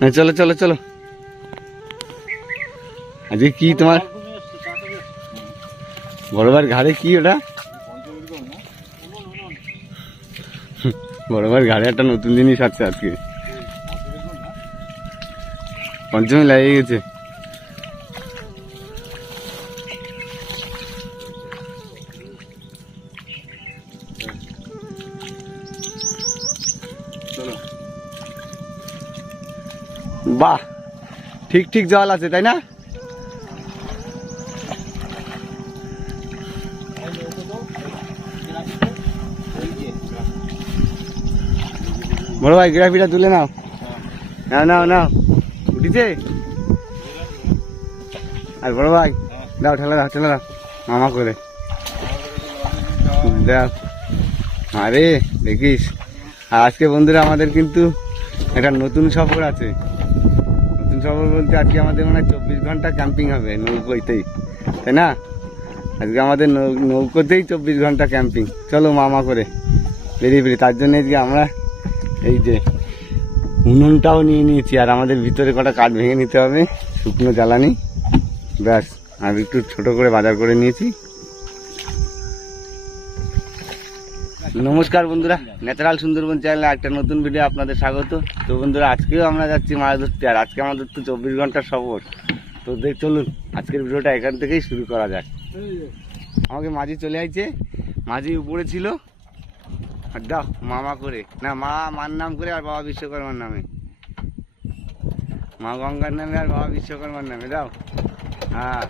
চলো চলো চলো। আজকে কি তোমার? বড়বার ঘাড়ে কি ওটা? বড়বার ঘাড়ে একটা নতুন জিনিস আছে আজকে। পঞ্চমী লাগিয়ে গেছে। ঠিক ঠিক জল আছে, তাই না? বড় ভাই, গ্রাফিটা তুলে নাও। নাও নাও নাও। উঠিছে? আর বড় ভাই, দাও, ঠেলা দাও ঠেলা দাও। মামা করে। দাও। আরে, দেখিস। আর আজকে বন্ধুরা আমাদের কিন্তু একটা নতুন সফর আছে। সফর বলতে আজকে আমাদের মনে হয় চব্বিশ ঘণ্টা ক্যাম্পিং হবে নৌকোতেই। তাই না? আজকে আমাদের নৌকোতেই চব্বিশ ঘণ্টা ক্যাম্পিং চলো মামা করে বেরিয়ে বেরিয়ে তার জন্য আজকে আমরা এই যে উনুনটাও নিয়ে নিয়েছি, আর আমাদের ভিতরে কটা কাঠ ভেঙে নিতে হবে, শুকনো জ্বালানি। ব্যাস, আর একটু ছোট করে বাজার করে নিয়েছি। নমস্কার বন্ধুরা, ন্যাচারাল সুন্দরবন চ্যানেলে একটা নতুন ভিডিও আপনাদের স্বাগত। তো বন্ধুরা, আজকেও আমরা যাচ্ছি মাছ ধরতে আর আজকে আমাদের তো চব্বিশ ঘণ্টার সফর। তো দেখ, চলুন, আজকের ভিডিওটা এখান থেকেই শুরু করা যাক। আমাকে মাঝি চলে আইছে, মাঝি উপরে ছিল। আর দাও, মামা করে। না, মা, মার নাম করে আর বাবা বিশ্বকর্মার নামে। মা গঙ্গার নামে আর বাবা বিশ্বকর্মার নামে, দাও। হ্যাঁ।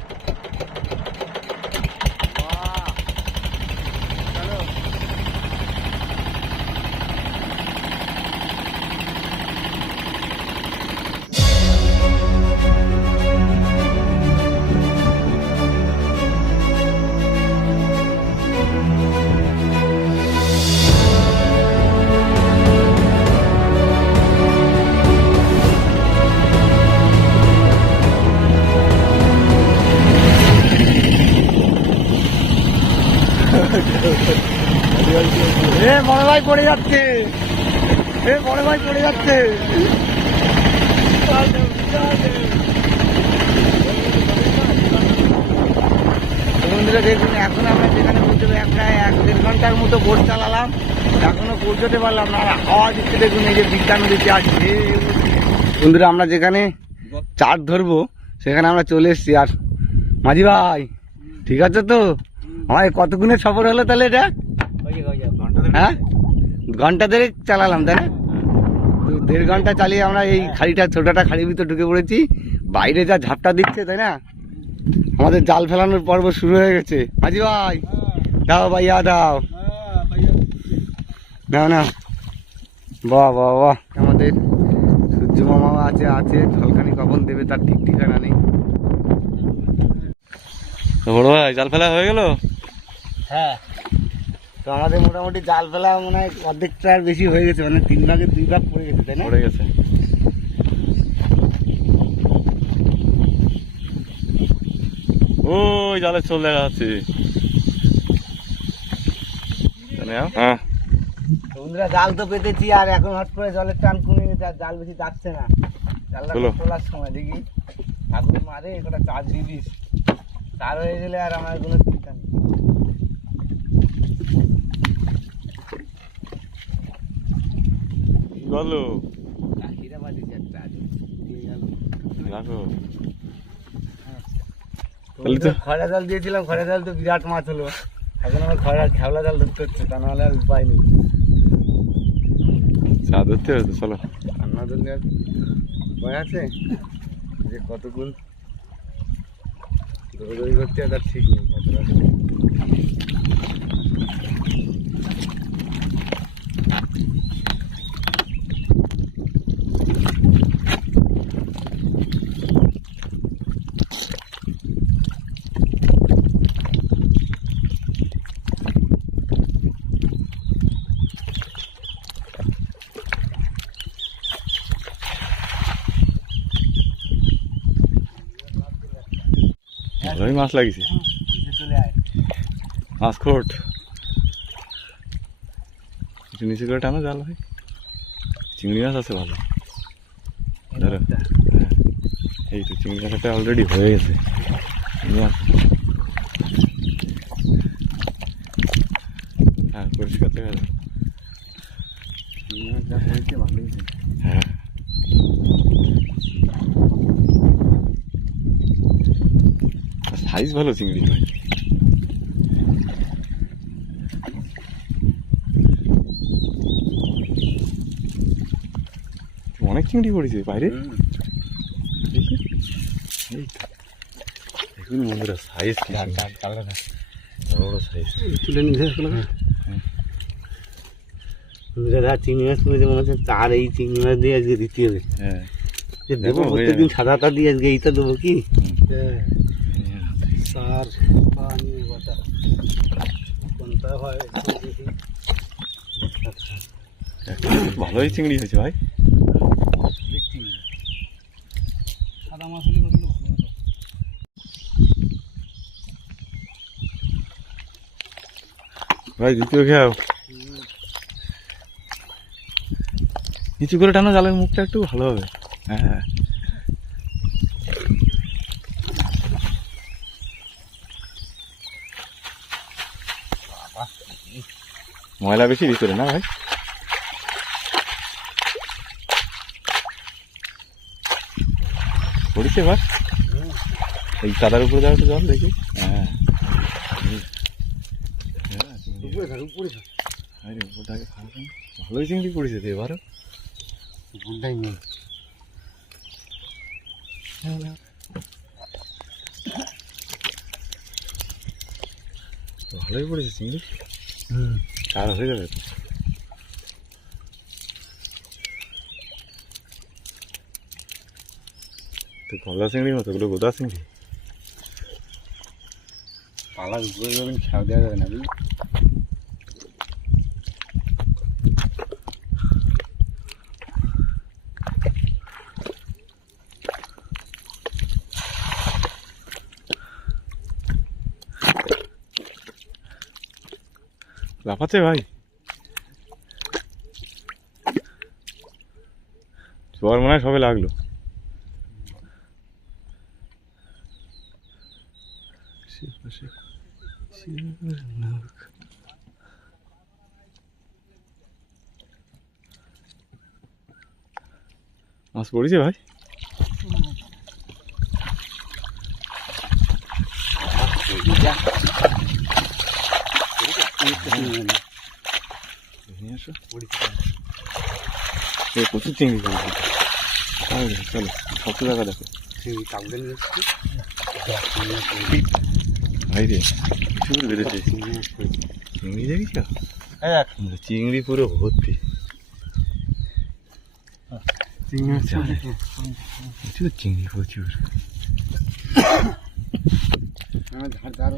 এ, বড় ভাই পড়ে যাচ্ছে। এ, বড় ভাই পড়ে যাচ্ছে। বন্ধুরা, দেখুন, এখন আমরা যেখানে পৌঁছবো এক প্রায় এক দেড় ঘণ্টার মতো বোট চালালাম। এখনও পৌঁছতে পারলাম না, আর হাওয়া দিচ্ছে, দেখুন, এই যে বিজ্ঞান নদীতে আছে। বন্ধুরা, আমরা যেখানে চার ধরবো, সেখানে আমরা চলে এসেছি। আর মাঝি ভাই, ঠিক আছে তো? আমার কতক্ষণের সফর হলো তাহলে এটা? হ্যাঁ? ঘণ্টা দেড়েক চালালাম, তাই না? তো দেড় ঘণ্টা চালিয়ে আমরা এই খাড়িটা, ছোটটা খাড়ির ভিতর ঢুকে পড়েছি। বাইরে যা ঝাপটা দিচ্ছে, তাই না? আমাদের জাল ফেলানোর পর্ব শুরু হয়ে গেছে। মাঝি ভাই, দাও ভাইয়া, দাও। নাও না। বাহ বাহ বাহ। আমাদের সূর্য মামা আছে আছে, ঝলকানি কখন দেবে তার ঠিক ঠিকানা নেই। বড় ভাই, জাল ফেলা হয়ে গেল? হ্যাঁ। তো আমাদের মোটামুটি জাল ফেলা মনে হয় অর্ধেকটা আর বেশি হয়ে গেছে মানে তিন ভাগে দুই ভাগ পড়ে গেছে তাই না? পড়ে গেছে। ওই জালের চল দেখা যাচ্ছে। হ্যাঁ। বন্ধুরা জাল তো পেতেছি আর এখন হট করে জলের টান কমে গেছে আর জাল বেশি যাচ্ছে না। জালটা। তোলার সময় দেখি। ঠাকুর মারে একটা চার দিবিস তার হয়ে গেলে আর আমার কোনো চিন্তা নেই। বলো। রাখো। তাহলে তো- খরা জাল দিয়েছিলাম খরা জাল তো বিরাট মাছ হলো। এখন আমার খরা খেওলা জাল ধরতে হচ্ছে তা নাহলে আর উপায় নেই। চা ধরতে হবে চলো। রান্না ধরলে আর উপায় আছে? যে কতক্ষণ দৌড়দৌড়ি করতে তার ঠিক নেই। ভালোই মাছ লাগিছে। নিচে চলে আয় মাছ খোট একটু নিচে করে টানো জাল ভাই চিংড়ি মাছ আছে ভালো। ধরো হ্যাঁ। এই তো চিংড়ি মাছটা অলরেডি হয়ে গেছে চিংড়ি মাছ হ্যাঁ পরিষ্কার দেখা যায় চিংড়ি মাছ যা হয়েছে ভালোই হয়েছে। হ্যাঁ সাইজ ভালো চিংড়ি ভাই অনেক চিংড়ি পড়েছে বাইরে। দেখুন বন্ধুরা সাইজ। বড় বড় সাইজ তুলে নিয়ে যা চিংড়ি মাছ পড়েছে মনে হচ্ছে তার এই চিংড়ি মাছ দিয়ে আজকে দিতে হবে। হ্যাঁ। দেবো হয়ে প্রত্যেকদিন সাদাটা দিয়ে আজকে এইটা দেবো কি? হুম। সার পানি বাটা কোনটা হয় দেখি। ভালোই চিংড়ি হয়েছে ভাই। সাদা মাছ হলে কতগুলো ভালো হতো ভাই দ্বিতীয় খেয়াও নিচু করে টানো জালের মুখটা একটু ভালো হবে। হ্যাঁ। ময়লা বেশি ভিতরে না ভাই? পড়েছে এবার? এই কাদার উপরে যাও তো জল দেখি। হ্যাঁ। ভালোই চিংড়ি পড়েছে তো এবারও। নেই। ভালোই পড়েছে চিংড়ি। হুম। কার হয়ে যাবে তো। গলদা চিংড়ির মতো ওগুলো গোদা চিংড়ি পালা উপরে যাবেন খেয়াল দেওয়া যাবে না বুঝলি লাফাচ্ছে ভাই। জোয়ার মনে হয় সবে লাগল। মাছ পড়েছে ভাই? নিয়ে আসো এই প্রচুর চিংড়ি পড়েছে তাহলে চলো সব জায়গা দেখো কাউকে নিয়ে ভাই রে প্রচুর বেড়েছে চিংড়ি দেখিস চিংড়ি পুরো ভর্তি প্রচুর চিংড়ি প্রচুর ঝাড় ঝাড়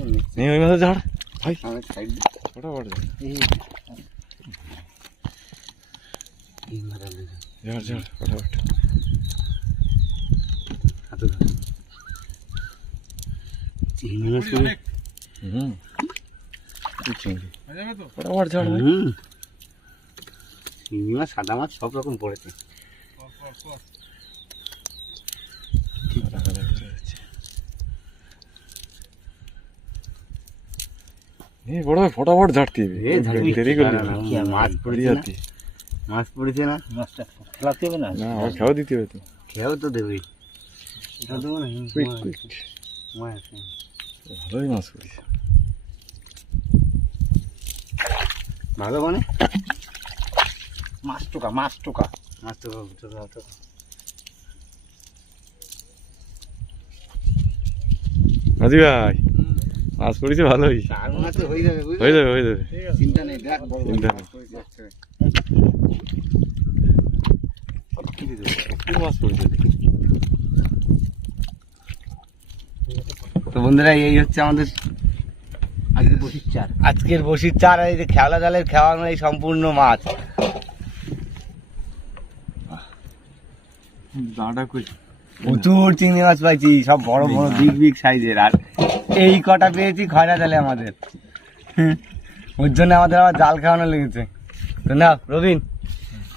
ওই মাথা ঝাড় ভাই আমার সাইড ফটাফট ঝাড়। এই এই মারা লেগে ঝাড় ঝাড় ফটাফট হাতে ধরে চিংড়ি মাছ করে হুম প্রচুর চিংড়ি ফটাফট ঝাড় ভাই হুম চিংড়ি মাছ সাদা মাছ সব রকম পড়েছে ফটাফট ঝাড় যাচ্ছে। বড় ফটাফট ঝাড়তে হবে দেরি করলি। মাছ না। যাতি মাছ পড়েছে না? মাছটা খেলাতে হবে না? খাওয়া দিতে হবে তো। খেয়েও তো দেবেই। ভালোই মাছ পড়েছে। ভালো মানে? মাছ টোকা মাছ টোকা। মাছ টোকা টোকা টোকা। মাঝি ভাই মাছ পড়েছে ভালোই। হয়ে যাবে হয়ে যাবে হয়ে যাবে। চিন্তা নেই দেখ চিন্তা তো বন্ধুরা এই হচ্ছে আমাদের আজকের বসির চার। আজকের বসির চার এই যে খেওলা জালের খেওয়ানো এই সম্পূর্ণ মাছ। প্রচুর চিংড়ি মাছ পাইছি সব বড় বড় বিগ বিগ সাইজের। আর এই কটা পেয়েছি খয়রা জালে আমাদের। ওর জন্য আমাদের আবার জাল খাওয়ানো লেগেছে। তো না রবিন।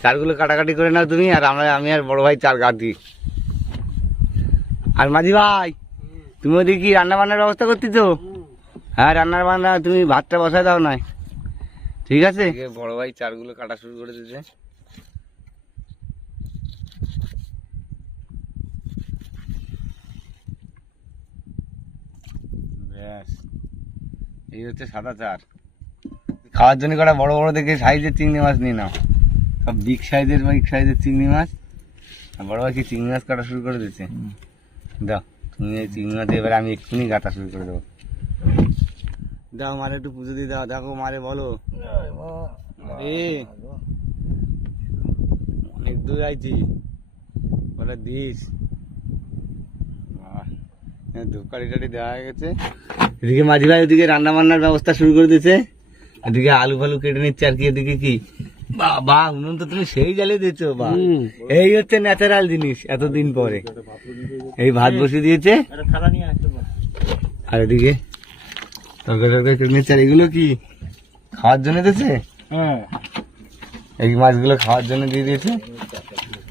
চারগুলো কাটাকাটি করে নাও তুমি, আর আমরা আমি আর বড় ভাই চার গাঁথি আর মাঝি ভাই, তুমি ওদিকে কি রান্না বান্নার ব্যবস্থা করতে তো হ্যাঁ রান্নার বান্না তুমি ভাতটা বসায় দাও নয়। ঠিক আছে? বড় ভাই চারগুলো কাটা শুরু করে দিতে এই হচ্ছে সাদা চার খাওয়ার জন্য কটা বড় বড় দেখে সাইজের চিংড়ি মাছ নিয়ে নাও। সব বিগ সাইজের বিগ সাইজের চিংড়ি মাছ বড় ভাই কি চিংড়ি মাছ কাটা শুরু করে দিচ্ছে দাও তুমি এই চিংড়ি মাছ এবার আমি এক্ষুনি কাটা শুরু করে দেবো। দাও মারে একটু পুজো দিয়ে দাও দেখো মারে বলো। এ অনেক দূর আইছি। ওটা দিস। ধূপকাঠি টাটি দেওয়া হয়ে গেছে। এদিকে মাঝি ভাই ওদিকে রান্না বান্নার ব্যবস্থা শুরু করে দিয়েছে। এদিকে আলু ফালু কেটে নিচ্ছে আর কি এদিকে কি? বাবা উনুন তো তুমি সেই জ্বালিয়ে দিয়েছ বা এই হচ্ছে ন্যাচারাল জিনিস এতদিন পরে। এই ভাত বসিয়ে দিয়েছে। আর এদিকে তরকারি কেটে নিচ্ছে। এগুলো কি খাওয়ার জন্য দিয়েছে? এই মাছগুলো খাওয়ার জন্য দিয়ে দিয়েছে।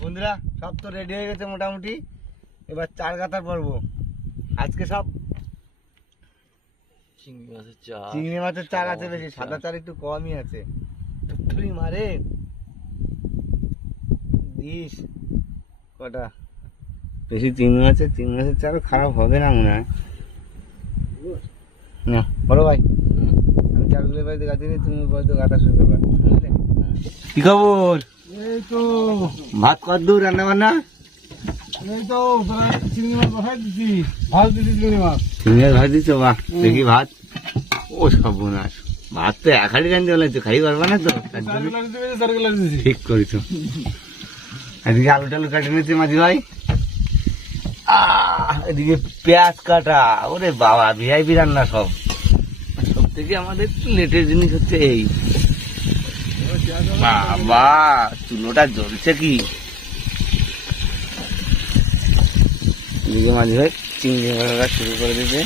বন্ধুরা সব তো রেডি হয়ে গেছে মোটামুটি। এবার চার গাতার পর্ব। আজকে সব চিংড়ি মাছের চার আছে বেশি সাদা চার একটু কমই আছে। টুকটুরি মারে। দিস কটা? বেশি চিংড়ি মাছের চিংড়ি মাছের চারও খারাপ হবে না মনে হয়। না বড় ভাই। আমি চারগুলো বাড়িতে গাছে তুমি বাড়িতে গাঁথা শুরু করবে কি খবর? এই তো। ভাত কত দূর রান্না বান্না এই তো চিংড়ি মাছ বসাই দিচ্ছি ভাত দিচ্ছি চিংড়ি মাছ। চিংড়ি মাছ ভাত দিচ্ছ বাহ। দেখি ভাত। ও সব বোনাস ভাত তো এক হাড়ি রান্ধতে বলেছ খাই পারবা না তো? ঠিক করেছ। এদিকে আলু টালু কাটে নিচ্ছে মাঝি ভাই। এদিকে পেঁয়াজ কাটা। ওরে বাবা ভিআইপি রান্না সব। সব থেকে আমাদের লেটের জিনিস হচ্ছে এই। বাবা চুলোটা জ্বলছে কি? এদিকে মাঝি ভাই চিংড়ি মাছ শুরু করে দিতে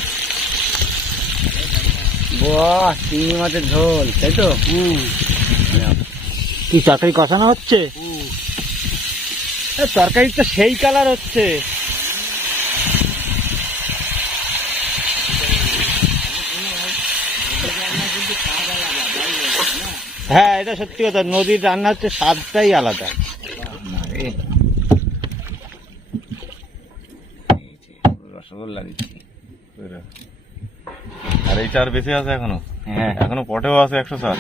বাহ চিংড়ি মাছের ঝোল তাই তো? কি তরকারি কষানো হচ্ছে? তরকারি তো সেই কালার হচ্ছে। হ্যাঁ এটা সত্যি কথা নদীর রান্না হচ্ছে স্বাদটাই আলাদা। আরে। এই যে, রসগোল্লা দিচ্ছি। আর এই চার বেঁচে আছে এখনও। হ্যাঁ। এখনও পটেও আছে একশো সাত।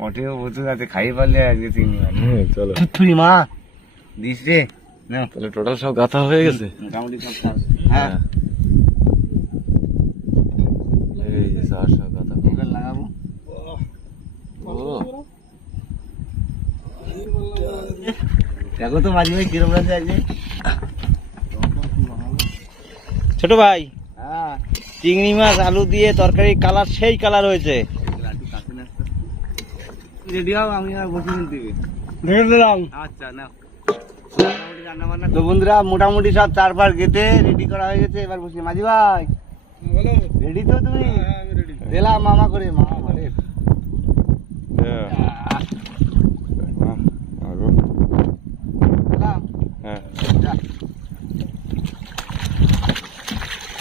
মোটেও প্রচুর আছে খাই পারলে আজকে মাছ। চলো। তুই মা। দিস রে। না তাহলে টোটাল সব গাথা হয়ে গেছে। মোটামুটি সব হ্যাঁ এই যে চার সব গাথা। এবার লাগাবো। ও। দেখো তো মাঝি ভাই কিরম আছে আজকে? ছোট ভাই। হ্যাঁ। চিংড়ি মাছ আলু দিয়ে তরকারি কালার সেই কালার হয়েছে। রেডি হও আমি আর বসে দিলাম। আচ্ছা না মোটামুটি তো বন্ধুরা মোটামুটি সব চার পার গেতে রেডি করা হয়ে গেছে এবার বসে মাঝি ভাই। বলো রেডি তো তুমি? হ্যাঁ রেডি দিলাম মামা করে মামা করে হ্যাঁ।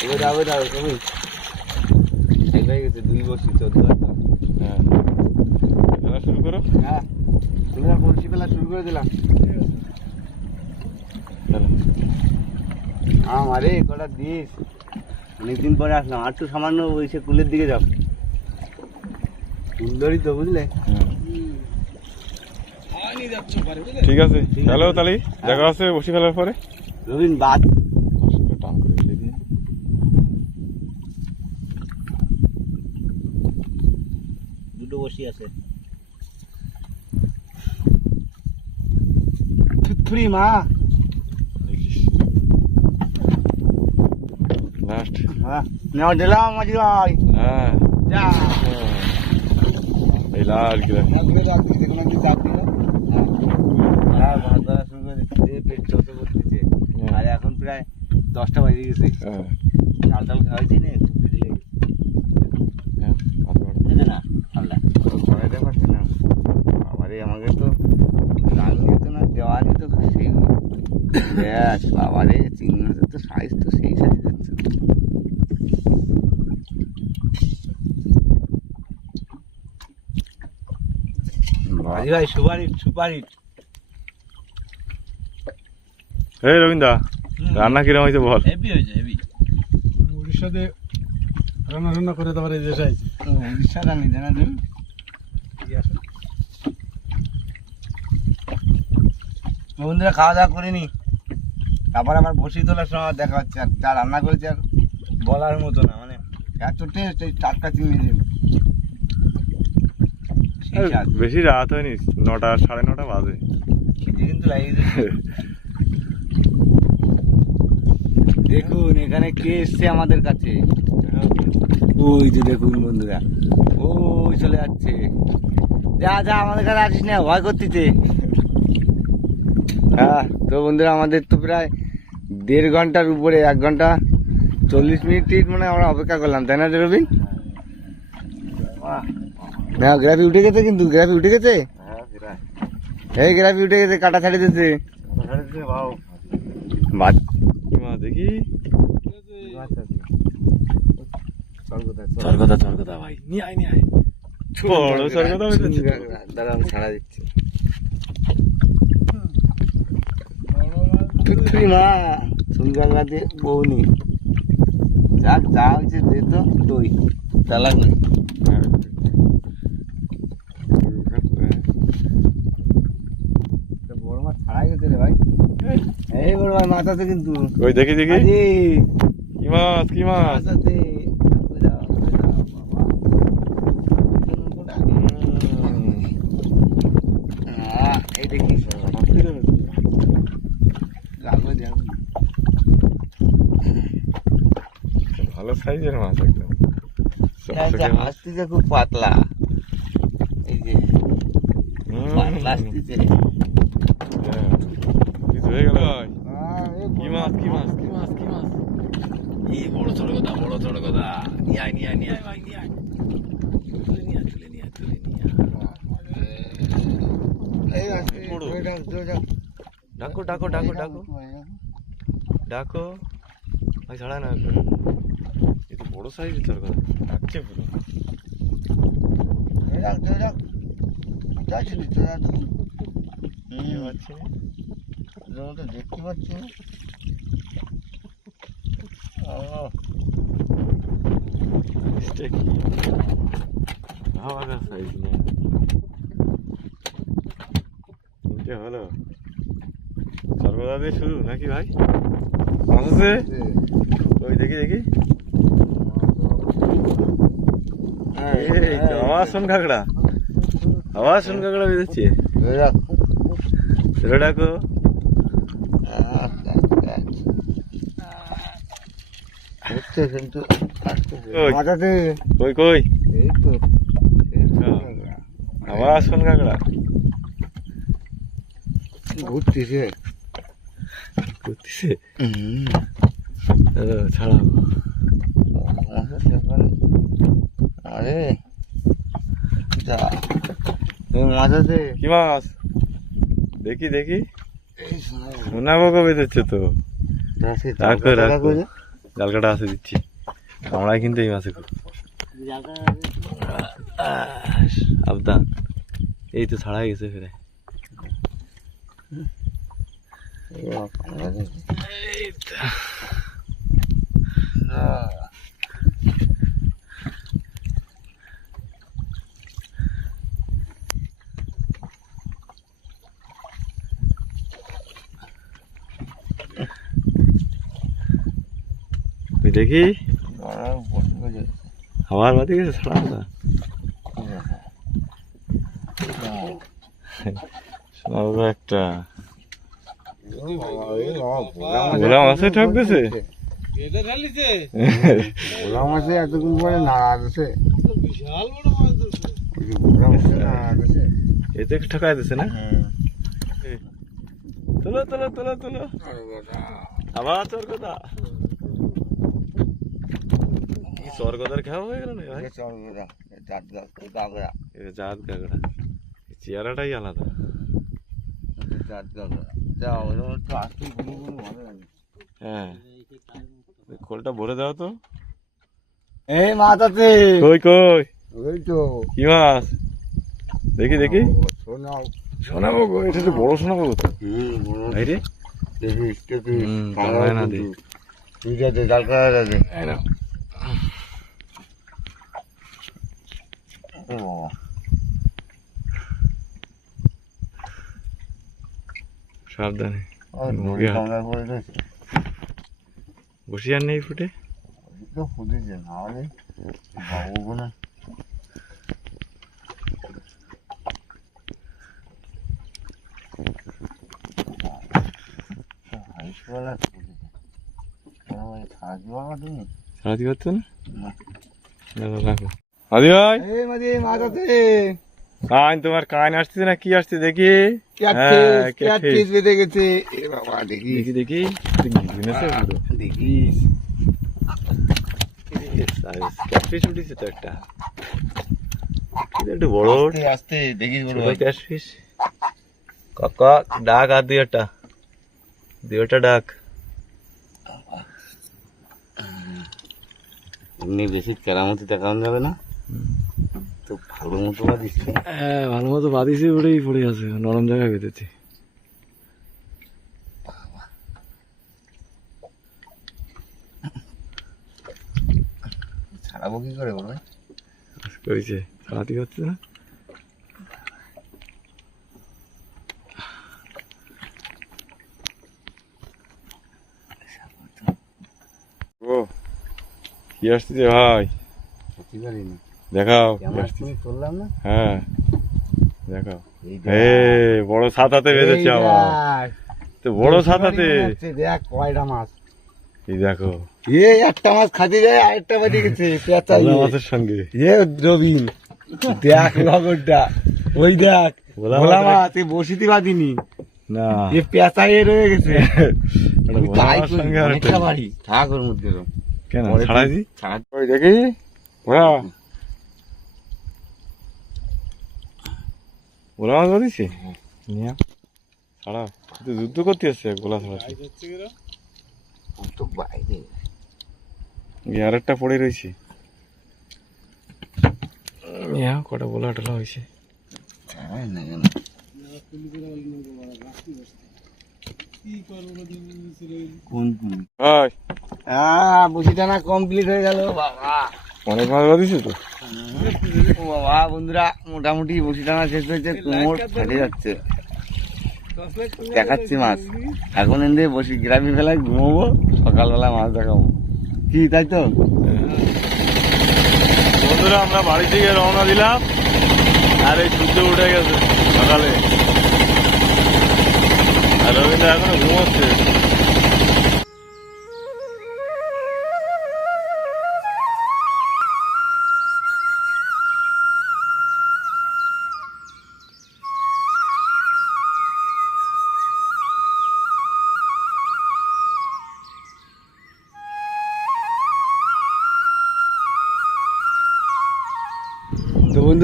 তুমি? হয়ে গেছে দুই বছর চোদ্দ হ্যাঁ। খেলা শুরু করো। হ্যাঁ। তুমি আর বলছি পেলা শুরু করে দিলাম। চলো আমারে কটা দিস। অনেকদিন পরে আসলাম আর তো সামান্য ওই সে কুলের দিকে যাও। সুন্দরই তো বুঝলে? ঠিক আছে চলো তাহলে দেখা আছে বসে ফেলার পরে। রবিন বাদ টান করে ফেলে দিয়ে দুটো বসি আছে। হ্যাঁ নেওয়া দিলাম মাঝি ভাই হ্যাঁ। যা। এই লাল কি দেখ। হ্যাঁ। ভাত শুরু করে দিচ্ছে। পেট চলতে করতেছে আর এখন প্রায় দশটা বাজে গেছে। হ্যাঁ। চাল টাল খাওয়াইছি না একটু পেটে লেগেছে। হ্যাঁ হাত বাড়া। বুঝলে তো ছড়াইতে পারছি না আমাকে তো সেই ব্যাস বাবা রে চিংড়ি মাছের তো সাইজ তো সেই সাইজ হচ্ছে। ভাই ভাই সুপারি সুপারি এই রবীন্দা রান্না কিরম হয়েছে বল? হেভি হয়েছে হেভি উড়িষ্যাতে রান্না রান্না করে তারপরে দেশে আইছি। উড়িষ্যা রানি জানা তুমি বন্ধুরা খাওয়া দাওয়া করিনি। তারপর আবার বসি তোলার সময় দেখা হচ্ছে আর যা রান্না করেছে আর বলার মতো না মানে এত টেস্ট এই টাটকা চিংড়ি দিয়ে। বেশি রাত হয়নি নটা সাড়ে নটা বাজে। কিন্তু। দেখুন এখানে কে এসছে আমাদের কাছে? ওই যে দেখুন বন্ধুরা ওই চলে যাচ্ছে। যা যা আমাদের কাছে আসিস না ভয় করতেছে। হ্যাঁ তো বন্ধুরা আমাদের তো প্রায় দেড় ঘণ্টার উপরে এক ঘণ্টা চল্লিশ মিনিট মানে আমরা অপেক্ষা করলাম তাই না রবিন হ্যাঁ গ্রাফি উঠে গেছে কিন্তু গ্রাফি উঠে গেছে? এই গ্রাফি উঠে গেছে কাটা ছাড়ে মাছ দেখি। স্বর্গদা স্বর্গদা ভাই। নিয়ে আয় নিয়ে আয়। বড় স্বর্গদা দাঁড়া আমি ছাড়া দিচ্ছি। তুই মা চুলগাঙ্গা দিয়ে বউনি যাক যা হয়েছে দে তো দই। বড় মাছ ছাড়াই গেছে রে ভাই। এই বড় মাছ কিন্তু ওই দেখি দেখি। কি মাছ কি মাছ মাছ আছে কই দাও, কই দাও, বাবা। আহ, এই দেখি কাগজ আমি ভালো সাইজের মাছ একদম। আসতেছে খুব পাতলা। এই যে পাতলা আসতেছে হ্যাঁ। কিছু হয়ে গেল। কি মাছ কি মাছ কি মাছ কি মাছ? এই বড় স্বর্গদা বড় স্বর্গদা নিয়ে আয় নিয়ে আয় নিয়ে আয় ভাই নিয়ে আয়। তুলে নিয়ে আয় তুলে নিয়ে আয় তুলে নিয়ে আয়। এই আসছে, বড়। ধরে রাখ, ধরে রাখ। ডাকো। ডাকো ডাকো ডাকো ডাকো। ভাই ছাড়া না বড় সাইজ তোর কথা ডাকছে পুরো ধরে রাখ। যাচ্ছে নি, যেমন তো দেখতে পাচ্ছি না। ও, কি? ভাবা সাইজ না তিনটে হলো সর্বদা দিয়ে শুরু নাকি ভাই? মাছ আছে ওই দেখি দেখি। শোন কাকড়া আওয়াজ শোন কাকড়া। ছেলে ডাকো কিন্তু কই কই এই তো কাকড়া ঘুরতেছে হুম। আরে যা। এই মাথাতে কি মাছ? দেখি দেখি। এই শোনা। সোনা বকা বেঁধেছে তো? রাখো রাখো জাল কাটা আসে দিচ্ছি। কামড়ায় কিন্তু এই মাছে খুব আহ, এই তো ছাড়াই গেছে ফেরে। ওই দেখি। আবার বাদে গেছে না একটা। ঠক এতক্ষণ পরে নাড়া আছে বিশাল বড় মাছ এতে একটু ঠকাই দিছে না? তোলো তোলো তোলো তোলো। আবার তোর কি স্বর্গদার খাওয়া হয়ে গেল না ভাই? চর্গরা জাত গাগড়া চেয়ারাটাই আলাদা। জাত যা আসতে ভালো লাগে। হ্যাঁ। খোলটা ভরে দাও তো। এই মাছ আছে কই কই? ওই তো। কি মাছ? দেখি দেখি। শোনাও। শোনাবো গো এটা তো বড় শোনাবো তো। হুম বড় রে। না। ঠিক আছে জাল করা যাবে এই। বাবা সাবধানে। ওই মুখে হাত। কামড়া পড়ে রয়েছে। বসি আর নেই ফুটে? ফুটেছে না বাবু তুমি। দাদা রাখো আদি ভাই? এই মাছ আছে কান তোমার কান আসছে না? কি আসছে দেখি? হ্যাঁ, বেঁধে গেছে। এ বাবা দেখি। দেখি দেখি। উঠেছে তো একটা। একটু বড়। আস্তে কাকা ডাক আর দুই একটা। দুই একটা ডাক। এমনি বেশি কেরামতি দেখানো যাবে না? তো ভালো মতো পারিস হ্যাঁ ভালো মতো পড়ে আছে নরম জায়গায় বেঁধেছে। ছাড়াবো কি করে বলবে করেছে সারাতি হচ্ছে না? ও কি আসতেছে ভাই? সত্যি পারিনি। দেখাও করলাম না? হ্যাঁ দেখাও। বড় ছাতাতে বেঁধেছে আবার। তো বড় ছাতাতে দেখ কয়টা মাছ। এই দেখো। এ একটা মাছ খাতে যায় আরেকটা বাজে গেছে পেঁচা মাছের সঙ্গে। এ রবিন দেখ লগরটা। ওই দেখ ভোলা মাছ। এ বসিতে বাদিনি না। এ পেঁচা এ রয়ে গেছে। তাই সঙ্গে বাড়ি। থাক ওর মধ্যে কেন? ছাড়াই দি? দেখি। ভোলা ভোলা মাছ বাদিছে নিয়া। ছাড়া তুই যুদ্ধ করতে এসছে গোলা ছাড়া তো বাইরে। আর একটা পড়ে রয়েছে। ইয়া কটা গোলা টোলা হয়েছে। না হ্যাঁ বসি টানা কমপ্লিট হয়ে গেল বাবা। অনেক মাছ বাদিছে তো? ও বাবা বন্ধুরা মোটামুটি বসি টানা শেষ হয়েছে কোমর ফেটে যাচ্ছে। দেখাচ্ছি মাছ। এখন এনে বসি গ্রামে বেলায় ঘুমাবো সকালবেলা মাছ দেখাবো। কি তাই তো? বন্ধুরা আমরা বাড়ি থেকে রওনা দিলাম আর এই সূর্য উঠে গেছে সকালে। আর রবীন্দ্র এখনও ঘুমোচ্ছে।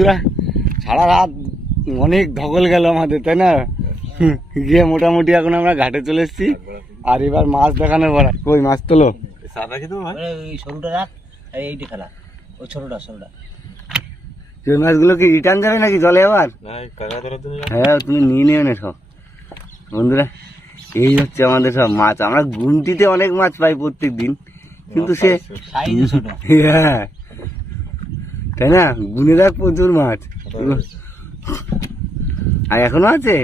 বন্ধুরা সারা রাত অনেক ধকল গেল আমাদের তাই না? গিয়ে মোটামুটি এখন আমরা ঘাটে চলে এসেছি। আর এবার মাছ দেখানো পর কই মাছ তোলো? সরুটা রাখ। আর এইটি খেলা। ওই ছোটটা ছোটটা সেই মাছগুলো কি রিটার্ন যাবে নাকি জলে আবার? হ্যাঁ তুমি নিয়ে নেবে না সব। বন্ধুরা এই হচ্ছে আমাদের সব মাছ। আমরা গুমটিতে অনেক মাছ পাই প্রত্যেক দিন কিন্তু সে ছোট। হ্যাঁ। তাই না? গুনে দেখ প্রচুর মাছ। আর এখনও আছে?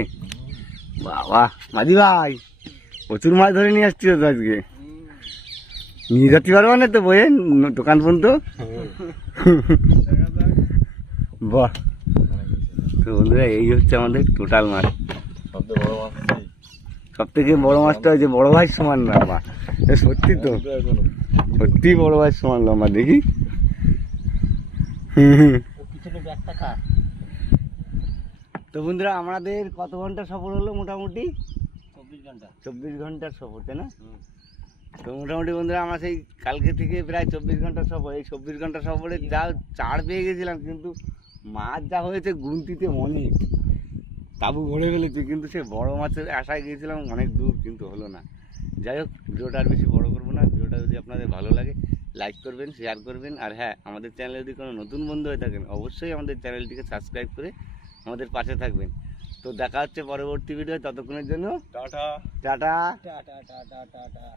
বাবা মাঝি ভাই, প্রচুর মাছ ধরে নিয়ে আসছি তো আজকে। নিয়ে যেতে পারব না তো বইয়ে, দোকান পর্যন্ত? বাহ। তো বন্ধুরা, এই হচ্ছে আমাদের টোটাল মাছ। সব থেকে বড় মাছটা হচ্ছে বড় ভাই সমান লম্বা সত্যি তো। সত্যি বড় ভাই সমান লম্বা দেখি। পিছনে ব্যাগটা কার? তো বন্ধুরা আমাদের কত ঘণ্টা সফর হলো মোটামুটি? চব্বিশ ঘণ্টা। চব্বিশ ঘণ্টার সফর তাই না? তো মোটামুটি বন্ধুরা আমরা সেই কালকে থেকে প্রায় চব্বিশ ঘণ্টা সফর এই চব্বিশ ঘণ্টা সফরে যা চার পেয়ে গেছিলাম কিন্তু মাছ যা হয়েছে গুনতিতে অনেক। তাবু ভরে ফেলেছি কিন্তু সে বড় মাছের আশায় গিয়েছিলাম অনেক দূর কিন্তু হলো না। যাই হোক ভিডিওটা আর বেশি বড় করব না ভিডিওটা যদি আপনাদের ভালো লাগে লাইক করবেন শেয়ার করবেন। আর হ্যাঁ আমাদের চ্যানেলে যদি কোনো নতুন বন্ধু হয়ে থাকেন অবশ্যই আমাদের চ্যানেলটিকে সাবস্ক্রাইব করে আমাদের পাশে থাকবেন। তো দেখা হচ্ছে পরবর্তী ভিডিও ততক্ষণের জন্য tata. Tata. Tata tata tata.